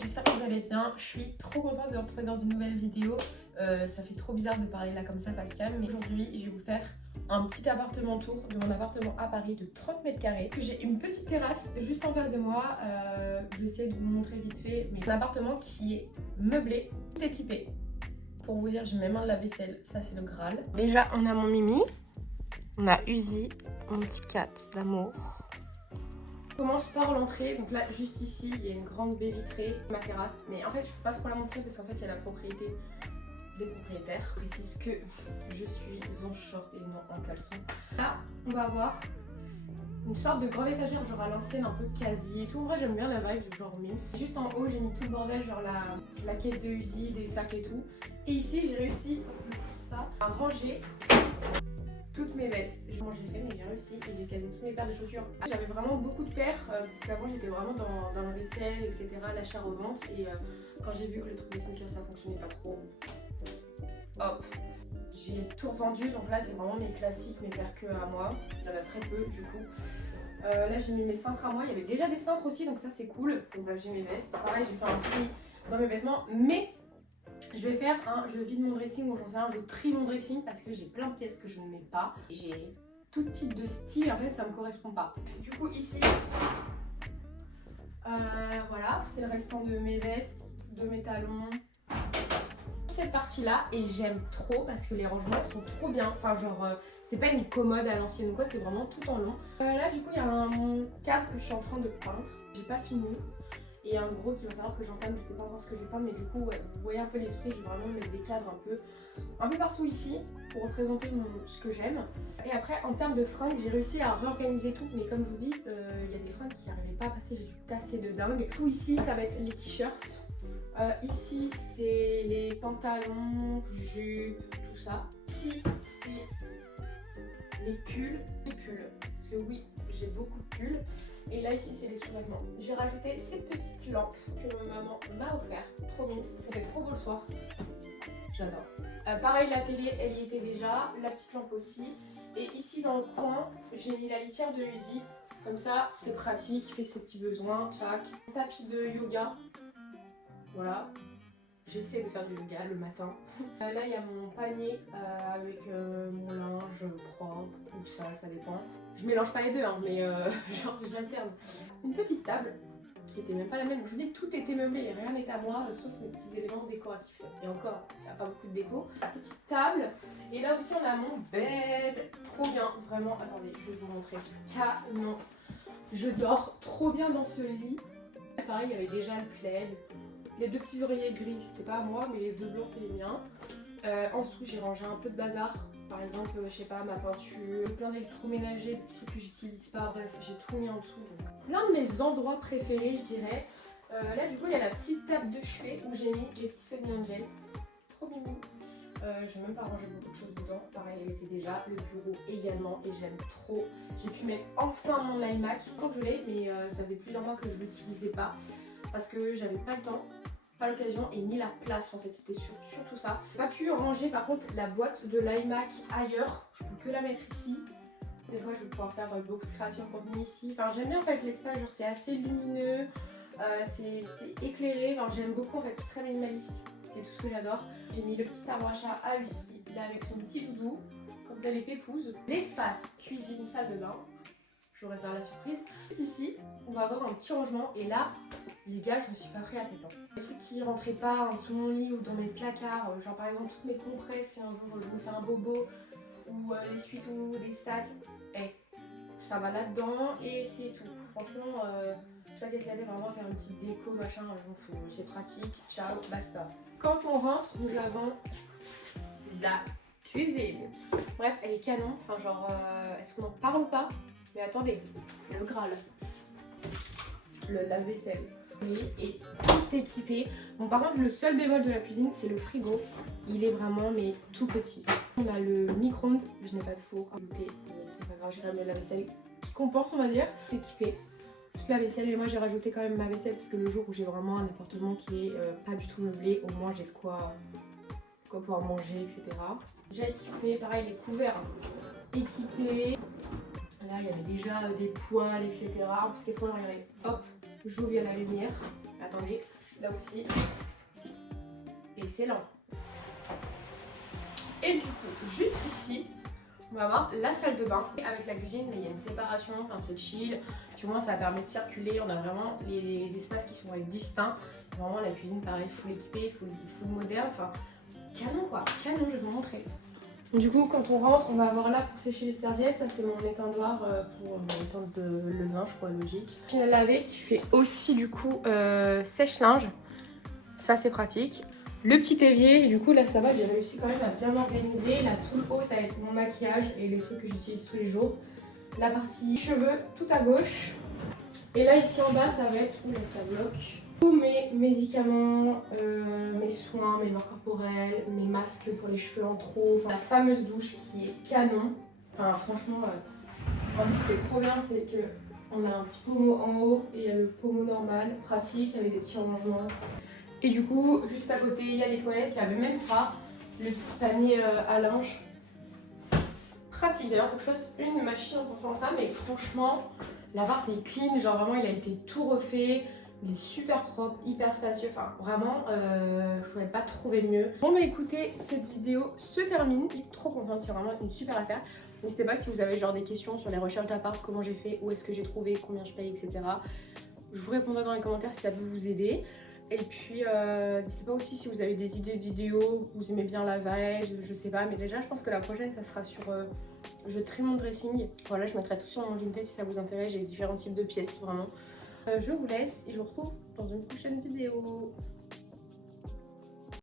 j'espère que vous allez bien. Je suis trop contente de vous retrouver dans une nouvelle vidéo. Ça fait trop bizarre de parler là comme ça face cam, mais aujourd'hui je vais vous faire un petit appartement tour de mon appartement à Paris de 30 mètres carrés. J'ai une petite terrasse juste en face de moi. Je vais essayer de vous montrer vite fait, mais un appartement qui est meublé, tout équipé. Pour vous dire, j'ai même un lave-vaisselle, ça c'est le Graal. Déjà on a mon Mimi, on a Uzi, mon petit cat d'amour. On commence par l'entrée, donc là juste ici il y a une grande baie vitrée, ma terrasse, mais en fait je peux pas trop la montrer parce qu'en fait c'est la propriété des propriétaires. Je précise que je suis en short et non en caleçon. Là on va avoir une sorte de grande étagère genre à l'ancienne, un peu quasi et tout. En vrai j'aime bien la vibe du genre Mims. Juste en haut j'ai mis tout le bordel, genre la caisse de Uzi, des sacs et tout. Et ici j'ai réussi ça à ranger toutes mes vestes. J'ai fait mais j'ai réussi et j'ai casé toutes mes paires de chaussures. J'avais vraiment beaucoup de paires parce qu'avant j'étais vraiment dans le vaisselle, etc. L'achat-revente et quand j'ai vu que le truc de sneakers ça fonctionnait pas trop, hop, j'ai tout revendu. Donc là c'est vraiment mes classiques, mes paires que à moi. J'en ai très peu du coup. Là j'ai mis mes cintres à moi, il y avait déjà des cintres aussi donc ça c'est cool. Donc bref j'ai mes vestes. Pareil j'ai fait un tri dans mes vêtements mais je vais faire je vide mon dressing ou j'en sais rien, je trie mon dressing parce que j'ai plein de pièces que je ne mets pas. J'ai tout type de style, en fait ça me correspond pas. Du coup ici, voilà, c'est le restant de mes vestes, de mes talons. Cette partie là et j'aime trop parce que les rangements sont trop bien. Enfin genre, c'est pas une commode à l'ancienne ou quoi, c'est vraiment tout en long. Là du coup il y a un cadre que je suis en train de peindre, j'ai pas fini. Et un gros qu'il va falloir que j'entame, je sais pas encore ce que je vais peindre, mais du coup ouais, vous voyez un peu l'esprit, je vais vraiment mettre des cadres un peu partout ici pour représenter ce que j'aime. Et après en termes de fringues, j'ai réussi à réorganiser tout, mais comme je vous dis, il y a des fringues qui n'arrivaient pas à passer, j'ai dû tasser de dingue. Tout ici ça va être les t-shirts, ici c'est les pantalons, jupes, tout ça. Ici c'est les pulls, parce que oui, j'ai beaucoup de pulls. Et là ici c'est les sous-vêtements. J'ai rajouté cette petite lampe que ma maman m'a offert. Trop mignon, ça fait trop beau le soir. J'adore. Pareil la télé elle y était déjà, la petite lampe aussi. Et ici dans le coin j'ai mis la litière de Uzi. Comme ça c'est pratique, il fait ses petits besoins, tchac. Un tapis de yoga. Voilà. J'essaie de faire du yoga le matin. Là il y a mon panier avec mon linge propre ou sale, ça dépend. Je mélange pas les deux, hein, mais genre j'alterne. Une petite table qui était même pas la même. Je vous dis tout était meublé, rien n'était à moi sauf mes petits éléments décoratifs. Et encore, il n'y a pas beaucoup de déco. La petite table. Et là aussi on a mon bed. Trop bien, vraiment. Attendez, je vais vous montrer. Canon. Je dors trop bien dans ce lit. Pareil, il y avait déjà le plaid. Les deux petits oreillers gris, c'était pas à moi, mais les deux blancs, c'est les miens. En dessous, j'ai rangé un peu de bazar. Par exemple, je sais pas, ma peinture, plein d'électroménagers, des trucs que j'utilise pas. Bref, j'ai tout mis en dessous. Donc. L'un de mes endroits préférés, je dirais. Là, du coup, il y a la petite table de chevet où j'ai mis les petits Sonny Angel. Trop mimi. Je vais même pas ranger beaucoup de choses dedans. Pareil, elle était déjà. Le bureau également. Et j'aime trop. J'ai pu mettre enfin mon iMac. Tant que je l'ai, mais ça faisait plusieurs mois que je l'utilisais pas. Parce que j'avais pas le temps, pas l'occasion et ni la place en fait, c'était surtout ça. J'ai pas pu ranger par contre la boîte de l'iMac ailleurs, je peux que la mettre ici. Des fois je vais pouvoir faire beaucoup de création de contenu ici. Enfin j'aime bien en fait l'espace, genre c'est assez lumineux, c'est éclairé, enfin j'aime beaucoup en fait, c'est très minimaliste, c'est tout ce que j'adore. J'ai mis le petit arbre à chat à Lucie, là avec son petit doudou, comme ça les pépouses. L'espace cuisine, salle de bain. Je vous réserve la surprise. Ici, on va avoir un petit rangement et là, les gars, je me suis pas pris à tête. Les trucs qui rentraient pas sous mon lit ou dans mes placards, genre par exemple toutes mes compresses si un jour je me fais un bobo ou les essuie-tout, les sacs, ça va là-dedans et c'est tout. Franchement, je sais pas qu'elle s'aide vraiment à faire une petite déco, machin, c'est pratique, ciao, basta. Quand on rentre, nous avons la cuisine. Bref, elle est canon, enfin genre, est-ce qu'on en parle ou pas? Mais attendez, le Graal, le lave-vaisselle, oui, et tout équipé. Bon par contre le seul bémol de la cuisine c'est le frigo, il est vraiment mais tout petit. On a le micro-ondes, je n'ai pas de four à goûter, mais c'est pas grave, j'ai quand même le lave-vaisselle qui compense on va dire. C'est équipé, toute la vaisselle, mais moi j'ai rajouté quand même ma vaisselle parce que le jour où j'ai vraiment un appartement qui est pas du tout meublé, au moins j'ai de quoi pouvoir manger, etc. Déjà équipé, pareil les couverts équipés. Là, il y avait déjà des poils, etc. Parce qu'est-ce qu'on a regardé? Hop, j'ouvre, il y a la lumière. Attendez, là aussi. Excellent. Et du coup, juste ici, on va avoir la salle de bain avec la cuisine, mais il y a une séparation, enfin c'est chill, puis au moins ça permet de circuler, on a vraiment les espaces qui sont distincts. Vraiment la cuisine pareil, full équipée, full moderne, enfin canon quoi, canon, je vais vous montrer. Du coup quand on rentre, on va avoir là pour sécher les serviettes, ça c'est mon étendoir pour étendre le linge quoi, logique. Machine à laver qui fait aussi du coup sèche-linge, ça c'est pratique. Le petit évier, du coup là ça va, j'ai réussi quand même à bien m'organiser. Là tout le haut ça va être mon maquillage et les trucs que j'utilise tous les jours. La partie cheveux tout à gauche. Et là ici en bas ça va être, oula ça bloque, tous mes médicaments, mes soins, mes marques corporels, mes masques pour les cheveux en trop. Enfin, la fameuse douche qui est canon. Enfin franchement, en plus ce qui est trop bien c'est que on a un petit pommeau en haut et il y a le pommeau normal, pratique avec des petits rangements. Et du coup, juste à côté, il y a les toilettes, il y avait même ça, le petit panier à linge. Pratique, d'ailleurs, faut que je fasse une machine en pensant à ça, mais franchement, l'appart est clean, genre vraiment, il a été tout refait, il est super propre, hyper spacieux, enfin vraiment, je pourrais pas trouver mieux. Bon bah écoutez, cette vidéo se termine, je suis trop contente, c'est vraiment une super affaire. N'hésitez pas si vous avez genre des questions sur les recherches d'appart, comment j'ai fait, où est-ce que j'ai trouvé, combien je paye, etc. Je vous répondrai dans les commentaires si ça peut vous aider. Et puis, n'hésitez pas aussi si vous avez des idées de vidéos, vous aimez bien la vibe, je sais pas. Mais déjà, je pense que la prochaine, ça sera sur je trie mon dressing. Voilà, je mettrai tout sur mon Vinted si ça vous intéresse. J'ai différents types de pièces, vraiment. Je vous laisse et je vous retrouve dans une prochaine vidéo.